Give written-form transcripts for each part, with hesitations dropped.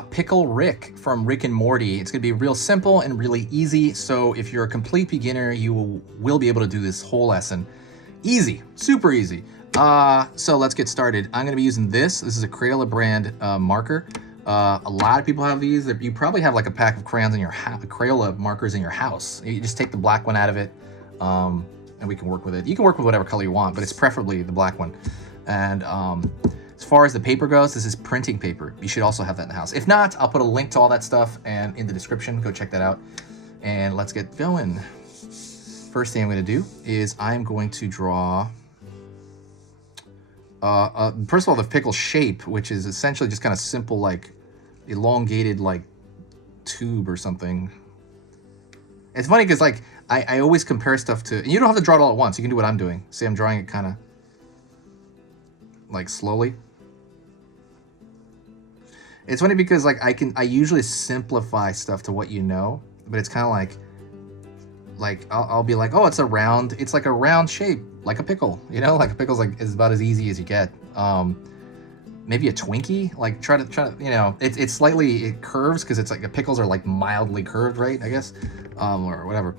Pickle Rick from Rick and Morty. It's gonna be real simple and really easy, so if you're a complete beginner, you will be able to do this whole lesson. Easy, super easy. So let's get started. I'm gonna be using this. This is a Crayola brand marker. A lot of people have these. You probably have like a pack of crayons in your Crayola markers in your house. You just take the black one out of it, and we can work with it. You can work with whatever color you want, but it's preferably the black one. And as far as the paper goes, this is printing paper. You should also have that in the house. If not, I'll put a link to all that stuff and in the description. Go check that out. And let's get going. First thing I'm going to do is I'm going to draw, first of all, the pickle shape, which is essentially just kind of simple, like elongated, like tube or something. It's funny because like I always compare stuff to, and you don't have to draw it all at once. You can do what I'm doing. See, I'm drawing it kind of like slowly. It's funny because like I usually simplify stuff to what you know, but it's kind of like I'll be like, oh, it's like a round shape, like a pickle, you know, like a pickle's like is about as easy as you get. Maybe a Twinkie, like try to, you know, it curves because it's like the pickles are like mildly curved, right? I guess, or whatever.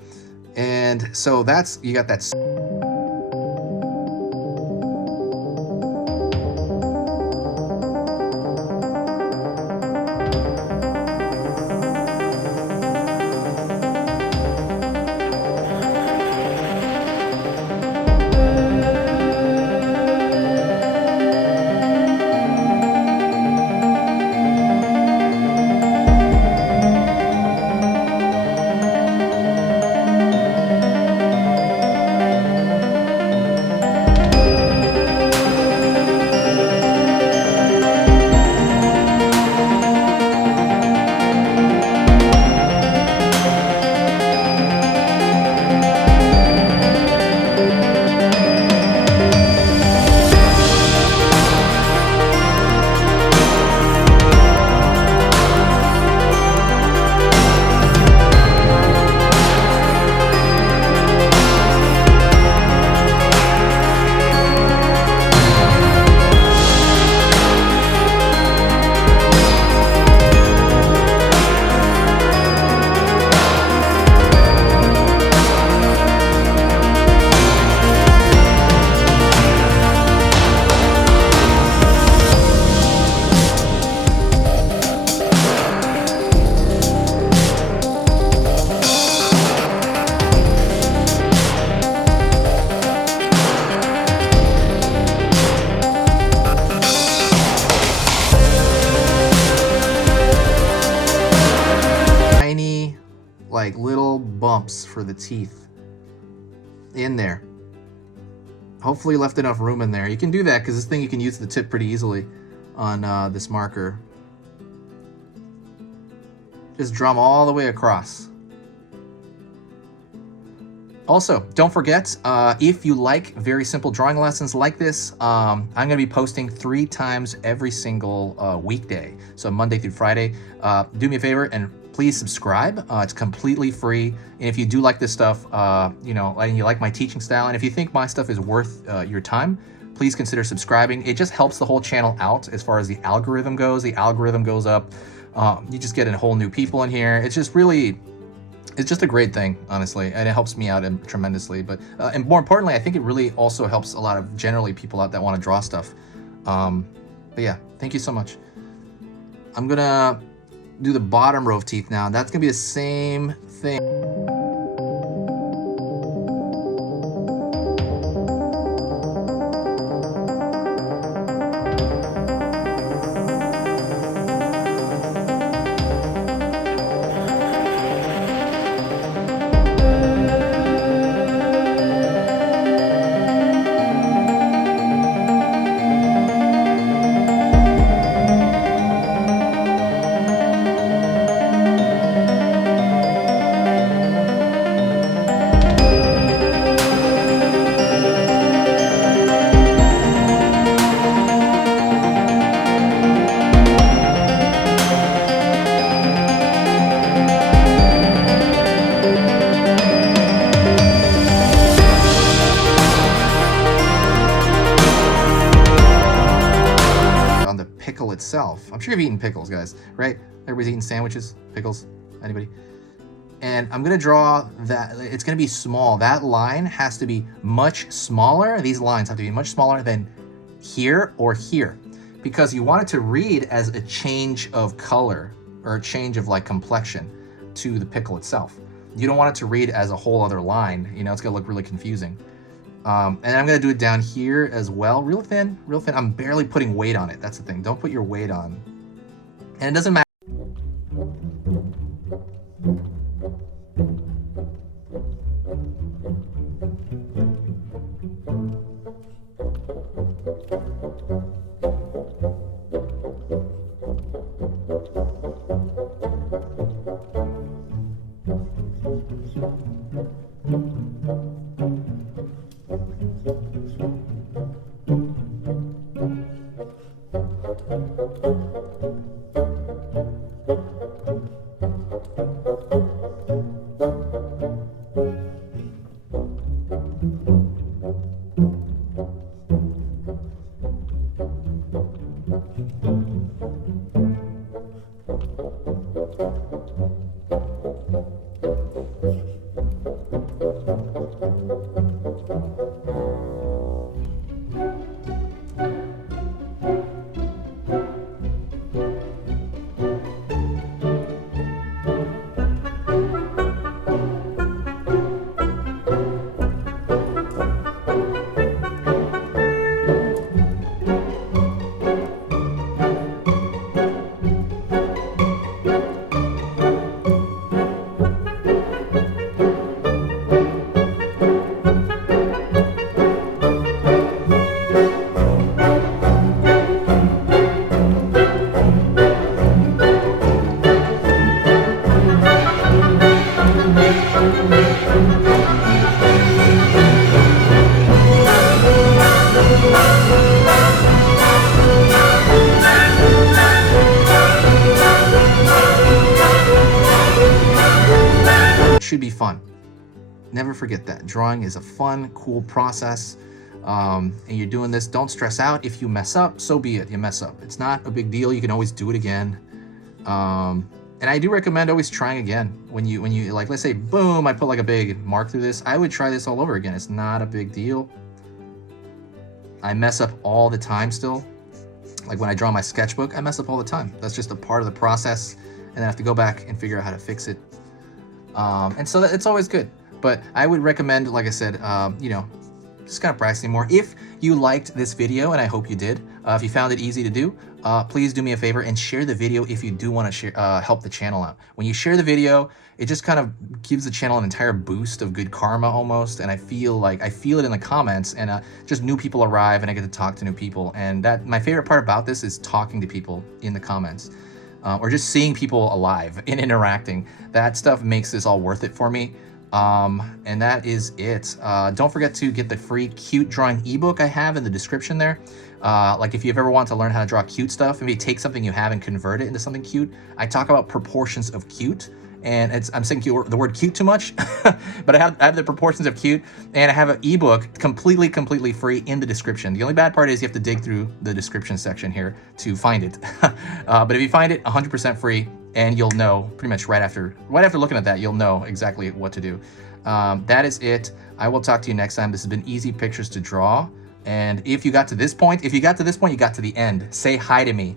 And so you got that. Like little bumps for the teeth in there. Hopefully you left enough room in there. You can do that because this thing you can use the tip pretty easily on this marker. Just draw them all the way across. Also, don't forget, if you like very simple drawing lessons like this, I'm going to be posting 3 times every single weekday. So Monday through Friday. Do me a favor and please subscribe. It's completely free. And if you do like this stuff, you know, and you like my teaching style, and if you think my stuff is worth your time, please consider subscribing. It just helps the whole channel out as far as the algorithm goes. The algorithm goes up. You just get a whole new people in here. It's just really, it's just a great thing, honestly, and it helps me out tremendously. But and more importantly, I think it really also helps a lot of generally people out that want to draw stuff. But yeah, thank you so much. I'm gonna do the bottom row of teeth now. That's gonna be the same thing. pickle itself. I'm sure you've eaten pickles, guys, right? Everybody's eating sandwiches, pickles, anybody? And I'm gonna draw that, it's gonna be small. That line has to be much smaller. These lines have to be much smaller than here or here, because you want it to read as a change of color or a change of like complexion to the pickle itself. You don't want it to read as a whole other line. You know, it's gonna look really confusing. And I'm gonna do it down here as well, real thin, real thin. I'm barely putting weight on it. That's the thing. Don't put your weight on. And it doesn't matter. Should be fun. Never forget that. Drawing is a fun, cool process. And you're doing this, don't stress out. If you mess up, so be it. You mess up. It's not a big deal. You can always do it again. And I do recommend always trying again. When you like, let's say, boom, I put like a big mark through this. I would try this all over again. It's not a big deal. I mess up all the time still. Like when I draw my sketchbook, I mess up all the time. That's just a part of the process. And I have to go back and figure out how to fix it. And so it's always good. But I would recommend, like I said, you know, just kind of practicing more. If you liked this video, and I hope you did, if you found it easy to do, please do me a favor and share the video if you do want to help the channel out. When you share the video, it just kind of gives the channel an entire boost of good karma almost. And I feel it in the comments, and just new people arrive and I get to talk to new people. And that, my favorite part about this is talking to people in the comments. Or just seeing people alive and interacting. That stuff makes this all worth it for me. And that is it. Don't forget to get the free cute drawing ebook I have in the description there. Like if you've ever wanted to learn how to draw cute stuff, maybe take something you have and convert it into something cute. I talk about proportions of cute. And I'm saying the word cute too much, but I have the proportions of cute, and I have an ebook completely free in the description. The only bad part is you have to dig through the description section here to find it. But if you find it, 100% free, and you'll know pretty much right after looking at that, you'll know exactly what to do. That is it. I will talk to you next time. This has been Easy Pictures to Draw. And if you got to this point, you got to the end, say hi to me.